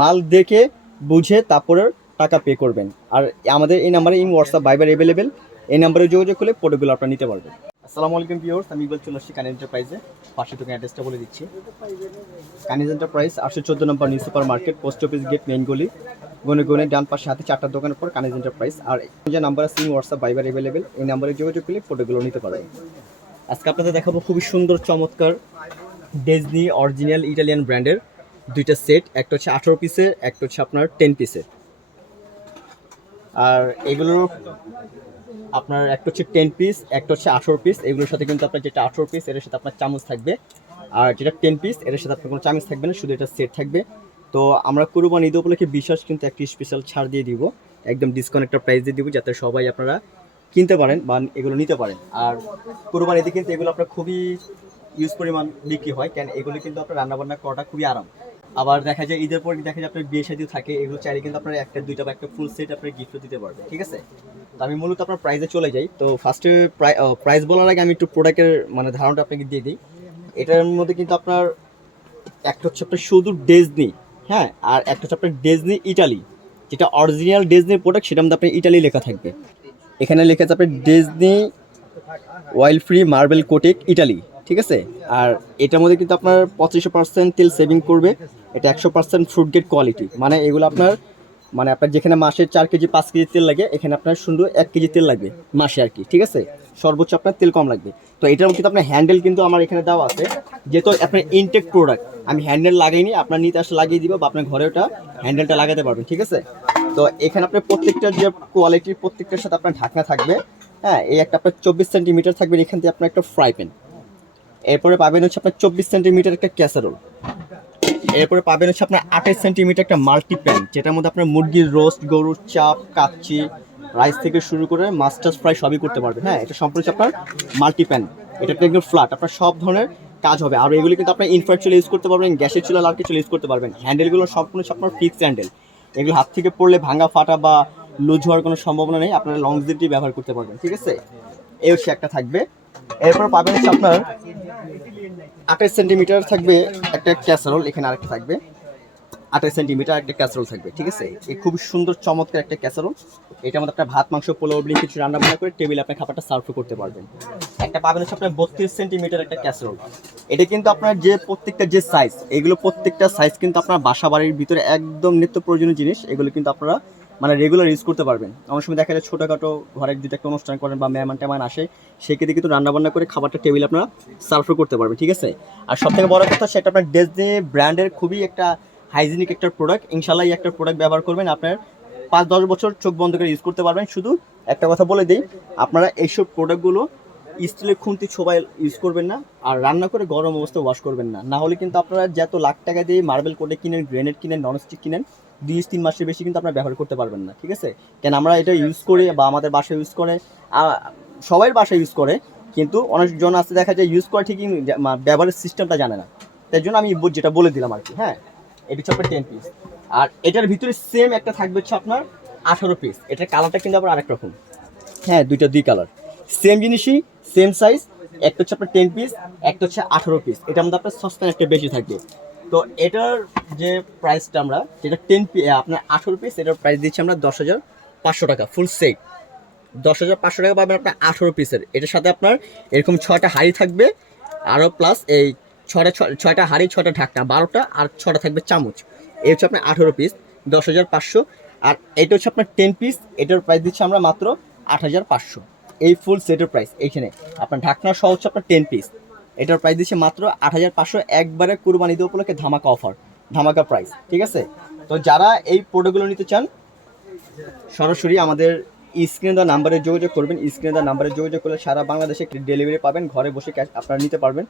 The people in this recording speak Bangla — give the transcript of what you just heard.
মাল দেখে বুঝে তারপরে টাকা পে করবেন আর আমাদের এই নাম্বারে ইন হোয়াটসঅ্যাপ বাইবার অ্যাভেলেবেল এই নাম্বারে যোগাযোগ করলে ফটোগুলো আপনারা নিতে পারবেন আসসালামু আলাইকুম ভিউয়ার্স আমি ইকবাল চলে আসছি এন্টারপ্রাইজে পাশে তোকে অ্যাড্রেসটা বলে দিচ্ছি কানিজ এন্টারপ্রাইজ আটশো চোদ্দো নম্বর new super market post office gate main গলি গনে গনে ডান পাশে হাতে চারটা দোকানের পর কানিজ এন্টারপ্রাইজ আর যে নাম্বার আছে হোয়াটসঅ্যাপ বাইবার অ্যাভেলেবেল এই নাম্বারে যোগাযোগ করলে ফটোগুলো নিতে পারবেন আজকে আপনাদের দেখাবো খুবই সুন্দর চমৎকার ডেজনি অরিজিনাল ইটালিয়ান ব্র্যান্ডের দুইটা সেট একটা হচ্ছে আঠারো পিসের একটা হচ্ছে আপনার টেন পিসের আর এগুলোর আপনার একটা হচ্ছে টেন পিস একটা হচ্ছে আঠেরো পিস এগুলোর সাথে কিন্তু আপনার যেটা আঠেরো পিস এটার সাথে আপনার চামচ থাকবে আর যেটা টেন পিস এটার সাথে আপনার কোনো চামচ থাকবে না শুধু এটা সেট থাকবে তো আমরা কুরুবান ঈদ উপলক্ষে বিশ্বাস কিন্তু একটি স্পেশাল ছাড় দিয়ে দিব একদম ডিসকাউন্ট একটা প্রাইস দিয়ে দিব যাতে সবাই আপনারা কিনতে পারেন বা এগুলো নিতে পারেন আর কুরবান ঈদে কিন্তু এগুলো আপনার খুবই ইউজ পরিমাণ বিক্রি হয় কেন এগুলো কিন্তু আপনার রান্নাবান্না করাটা খুবই আরাম আবার দেখা যায় ঈদের পর দেখা যায় আপনার বিয়ে শাদিও থাকে এগুলো চাইলে কিন্তু আপনার একটা দুইটা বা একটা ফুল সেট আপনার গিফট দিতে পারবে ঠিক আছে তো আমি মূলত আপনার প্রাইজে চলে যাই তো ফার্স্টে প্রাইস বলার আগে আমি একটু প্রোডাক্টের মানে ধারণাটা আপনাকে দিয়ে দিই এটার মধ্যে কিন্তু আপনার একটা হচ্ছে আপনার শুধু ডেজনি হ্যাঁ আর একটা হচ্ছে আপনার ডেজনি ইটালি যেটা অরিজিনাল ডেজনি প্রোডাক্ট সেটার মধ্যে আপনার ইটালি লেখা থাকবে এখানে লেখা আছে আপনার ডেজনি ওয়াইল ফ্রি মার্বেল কোটেক ইটালি ঠিক আছে আর এটার মধ্যে কিন্তু আপনার পঁচিশ পার্সেন্ট তেল সেভিং করবে এটা একশো পার্সেন্ট ফ্রুট গেট কোয়ালিটি মানে এগুলো আপনার মানে আপনার যেখানে মাসে চার কেজি পাঁচ কেজি তেল লাগে এখানে আপনার সুন্দর এক কেজি তেল লাগবে মাসে আর কি ঠিক আছে সর্বোচ্চ আপনার তেল কম লাগবে তো এটার কিন্তু আপনার হ্যান্ডেল কিন্তু আমার এখানে দেওয়া আছে যেহেতু আপনার ইনটেক প্রোডাক্ট আমি হ্যান্ডেল লাগাইনি আপনার নিতে আসলে লাগিয়ে দিব বা আপনার ঘরে ওটা হ্যান্ডেলটা লাগাতে পারবেন ঠিক আছে তো এখানে আপনার প্রত্যেকটার যে কোয়ালিটির প্রত্যেকটার সাথে আপনার ঢাকনা থাকবে হ্যাঁ এই একটা আপনার চব্বিশ সেন্টিমিটার থাকবে এখান থেকে আপনার একটা ফ্রাই প্যান এরপরে পাবেন হচ্ছে আপনার চব্বিশ সেন্টিমিটার একটা ক্যাসারোল এরপরে পাবেন হচ্ছে আপনার আঠাশ সেন্টিমিটার একটা মাল্টিপ্যান যেটার মধ্যে আপনার মুরগির রোস্ট গরুর চাপ কাচ্চি রাইস থেকে শুরু করে মাস্টার্স ফ্রাই সবই করতে পারবেন হ্যাঁ এটা সম্পূর্ণ আপনার মাল্টিপ্যান এটা একদম ফ্ল্যাট আপনার সব ধরনের কাজ হবে আর এগুলি কিন্তু আপনার ইনফ্রাট চুলে ইউজ করতে পারবেন গ্যাসের চুলা লাল চুলে ইউজ করতে পারবেন হ্যান্ডেলগুলো সম্পূর্ণ আপনার ফিক্স হ্যান্ডেল এগুলো হাত থেকে পড়লে ভাঙা ফাটা বা লুজ হওয়ার কোনো সম্ভাবনা নেই আপনারা লং জিপটি ব্যবহার করতে পারবেন ঠিক আছে এই হচ্ছে একটা থাকবে এরপর পাবেন হচ্ছে আপনার আঠাশ সেন্টিমিটার থাকবে একটা ক্যাসারোল এখানে আরেকটা থাকবে আঠাশ সেন্টিমিটার একটা ক্যাসারোল থাকবে ঠিক আছে এই খুব সুন্দর চমৎকার একটা ক্যাসারোল এটা আমাদের একটা ভাত মাংস পোলাও ব্লিং কিছু রান্না বান্না করে টেবিল আপনার খাবারটা সার্ভ করতে পারবেন একটা পাবেন হচ্ছে আপনার বত্রিশ সেন্টিমিটার একটা ক্যাসারোল এটা কিন্তু আপনার যে প্রত্যেকটা যে সাইজ এগুলো প্রত্যেকটা সাইজ কিন্তু আপনার বাসা বাড়ির ভিতরে একদম নিত্য প্রয়োজনীয় জিনিস এগুলো কিন্তু আপনারা মানে রেগুলার ইউজ করতে পারবেন অনেক সময় দেখা যায় ছোটোখাটো ঘরের যদি একটা অনুষ্ঠান করেন বা মেহমান টেমান আসে সেক্ষেত্রে কিন্তু রান্নাবান্না করে খাবারটা টেবিল আপনারা সার্ভ করতে পারবেন ঠিক আছে আর সবথেকে বড় কথা সেটা আপনার ডেসনে ব্র্যান্ডের খুবই একটা হাইজিনিক একটা প্রোডাক্ট ইনশাল্লাহ একটা প্রোডাক্ট ব্যবহার করবেন আপনার পাঁচ দশ বছর চোখ বন্ধ করে ইউজ করতে পারবেন শুধু একটা কথা বলে দিই আপনারা এইসব প্রোডাক্টগুলো স্টিলের খুঁটি ছোবাই ইউজ করবেন না আর রান্না করে গরম অবস্থায় ওয়াশ করবেন না না হলে কিন্তু আপনারা যত লাখ টাকা দিয়ে মার্বেল কোটে কিনেন গ্রেনেড কিনেন ননস্টিক কিনেন দুই তিন মাসের বেশি কিন্তু আপনারা ব্যবহার করতে পারবেন না ঠিক আছে কেন আমরা এটা ইউজ করি বা আমাদের বাসায় ইউজ করে সবাই বাসায় ইউজ করে কিন্তু অনেকজন আছে দেখা যায় ইউজ করে ঠিকই ব্যবহারের সিস্টেমটা জানে না তাই জন্য আমি যেটা বলে দিলাম আর কি হ্যাঁ এটা হচ্ছে আপনার টেন পিস আর এটার ভিতরে সেম একটা থাকবে হচ্ছে আপনার আঠারো পিস এটার কালারটা কিন্তু আবার আরেক রকম হ্যাঁ দুইটা দুই কালার সেম জিনিসই সেম সাইজ একটা হচ্ছে আপনার টেন পিস একটা হচ্ছে আঠারো পিস এটা আমাদের আপনার সস্তা একটা বেশি থাকবে তো এটার যে প্রাইসটা আমরা যেটা টেন পি আপনার আঠেরো পিস এটার প্রাইস দিচ্ছি আমরা দশ হাজার পাঁচশো টাকা ফুল সেট দশ হাজার পাঁচশো টাকা পাবেন আপনার আঠেরো পিসের এটার সাথে আপনার এরকম ছটা হাড়ি থাকবে আরও প্লাস এই ছটা ছয়টা হাড়ি ছটা ঢাকনা বারোটা আর ছটা থাকবে চামচ এই হচ্ছে আপনার আঠেরো পিস দশ হাজার পাঁচশো আর এটা হচ্ছে আপনার টেন পিস এটার প্রাইস দিচ্ছি আমরা মাত্র আট হাজার পাঁচশো এই ফুল সেটের প্রাইস এইখানে আপনার ঢাকনা সহ হচ্ছে আপনার টেন পিস এটার প্রাইস দিচ্ছে মাত্র আট হাজার পাঁচশো একবারে কুরবানি দেওয়া উপলক্ষে ধামাকা অফার ধামাকা প্রাইস ঠিক আছে তো যারা এই প্রোডাক্টগুলো নিতে চান সরাসরি আমাদের স্ক্রিনে দেওয়া নাম্বারে যোগাযোগ করবেন স্ক্রিনে দেওয়া নাম্বারে যোগাযোগ করলে সারা বাংলাদেশে ডেলিভারি পাবেন ঘরে বসে ক্যাশ আপনারা নিতে পারবেন